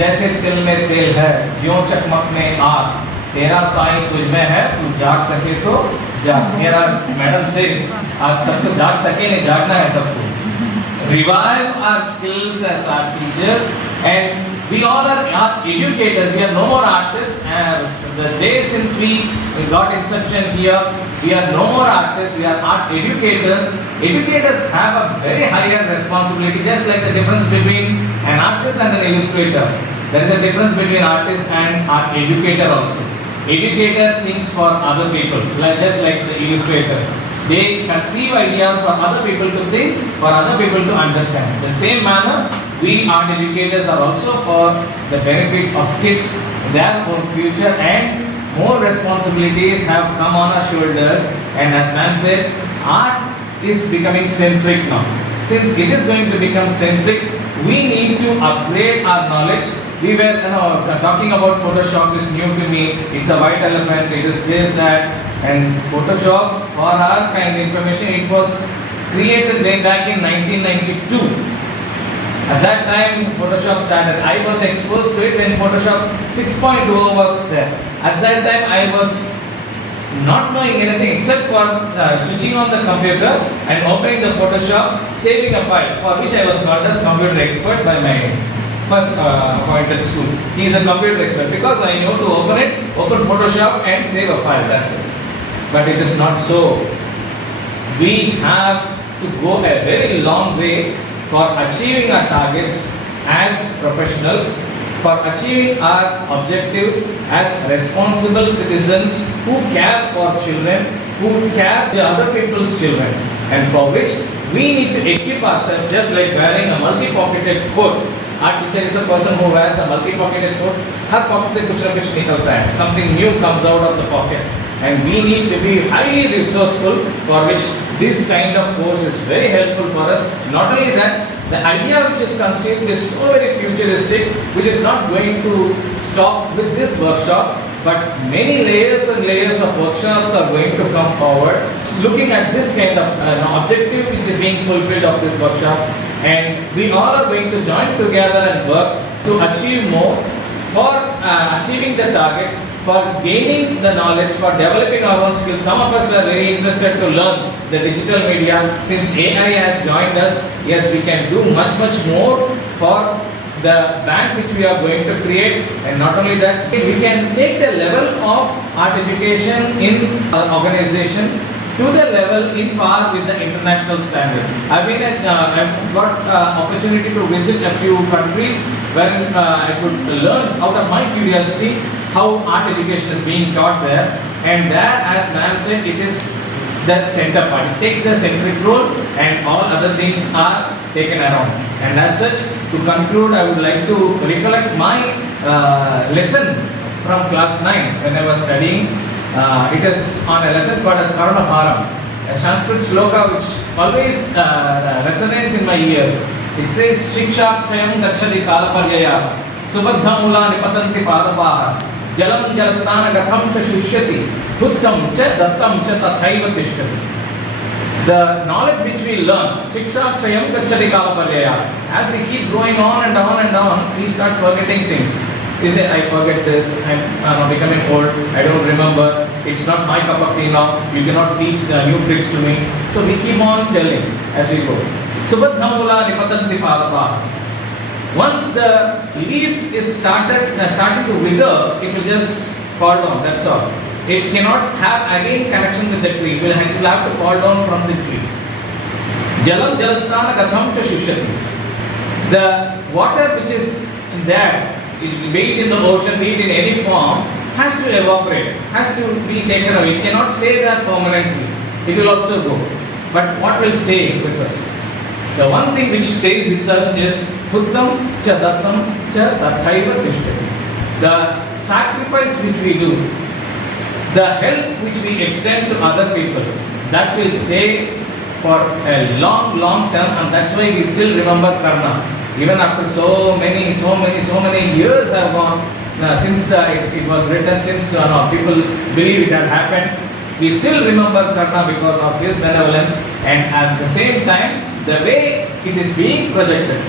जैसे तिल में तेल है, ज्यों चकमक में आग, तेरा साईं तुझ में है, तू जाग सके तो जाग। मेरा मैडम से आप सबको जाग सके, नहीं जागना है सबको। Revive our skills as our teachers, and we all are educators. We are no more artists. The day since we got inception here, we are no more artists. We are art educators. Educators have a very higher responsibility, just like the difference between an artist and an illustrator. There is a difference between artist and art educator also. Educator thinks for other people, just like the illustrator. They conceive ideas for other people to think, for other people to understand. The same manner, we art educators are also for the benefit of kids, their own future, and more responsibilities have come on our shoulders. And as ma'am said, art is becoming centric now. Since it is going to become centric, we need to upgrade our knowledge. We were talking about Photoshop is new to me. It's a white elephant. It is this, that. And Photoshop, for our kind of information, it was created way back in 1992. At that time, Photoshop started. I was exposed to it when Photoshop 6.0 was there. At that time, I was not knowing anything except for switching on the computer and opening the Photoshop, saving a file, for which I was called as computer expert by my first appointed school. He is a computer expert because I know to open Photoshop and save a file, that's it. But it is not so. We have to go a very long way for achieving our targets as professionals, for achieving our objectives as responsible citizens who care for children, who care for other people's children, and for which we need to equip ourselves just like wearing a multi-pocketed coat. Our teacher is a person who wears a multi-pocketed coat. Her pocket से कुछ ना कुछ निकलता है. Something new comes out of the pocket. And we need to be highly resourceful, for which this kind of course is very helpful for us. Not only that, the idea which is conceived is so very futuristic, which is not going to stop with this workshop, but many layers and layers of workshops are going to come forward, looking at this kind of objective which is being fulfilled of this workshop. And we all are going to join together and work to achieve more, for achieving the targets, for gaining the knowledge, for developing our own skills. Some of us are very interested to learn the digital media. Since AI has joined us, yes, we can do much more for the bank which we are going to create. And not only that, we can take the level of art education in our organization to the level in par with the international standards. I've got opportunity to visit a few countries where I could learn out of my curiosity how art education is being taught there. And there, as ma'am said, it is the center part. It takes the centric role and all other things are taken around. And as such, to conclude, I would like to recollect my lesson from class 9 when I was studying. It is on a lesson called as Karuna Param, a Sanskrit sloka which always resonates in my ears. It says, Shiksha Chayam Gachati Kalaparyaya, Subadha Mula Nipatanti Padapaha, Jalam Jalastana Gatham Cha Shushyati, Bhuddham Cha Dattam Cha Tathaiva Tishtati. The knowledge which we learn, Shiksha Chayam Gachati Kalaparyaya, as we keep going on and on, we start forgetting things. You say, I forget this, I'm becoming old, I don't remember, it's not my cup of tea now, you cannot teach the new tricks to me. So we keep on telling as we go. Subadhamula nipatanti padapaha. Once the leaf is starting to wither, it will just fall down, that's all. It cannot have again connection with the tree, it will have to fall down from the tree. Jalam jalastana gatham cha shushati. The water which is there, be it in the ocean, be it in any form, has to evaporate, has to be taken away. It cannot stay there permanently. It will also go. But what will stay with us? The one thing which stays with us is Bhuddham cha dattam cha tathaiva tishtati. The sacrifice which we do, the help which we extend to other people, that will stay for a long term, and that's why we still remember Karna. Even after so many years have gone since it was written, since people believe it had happened, we still remember Karna because of his benevolence, and at the same time, the way it is being projected,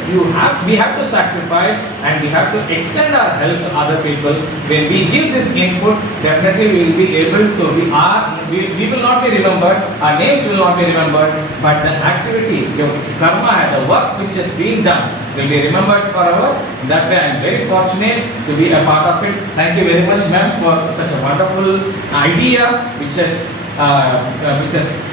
we have to sacrifice and we have to extend our help to other people. When we give this input, definitely we will be able to we will not be remembered, our names will not be remembered, but the activity, the karma, the work which is being done will be remembered forever. That way I am very fortunate to be a part of it. Thank you very much, ma'am, for such a wonderful idea which has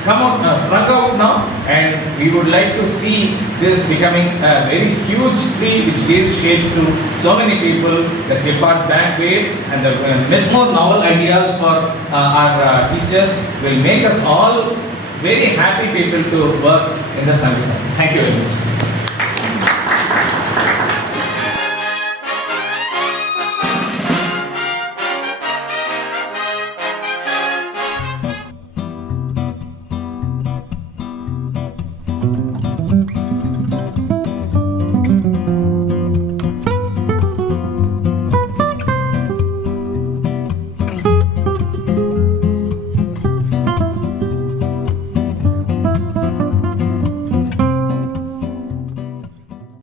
come out, sprung out now, and we would like to see this becoming a very huge tree which gives shades to so many people. The Hip-Hop Banquet and the much more novel ideas for our teachers will make us all very happy people to work in the Sangeeta. Thank you very much.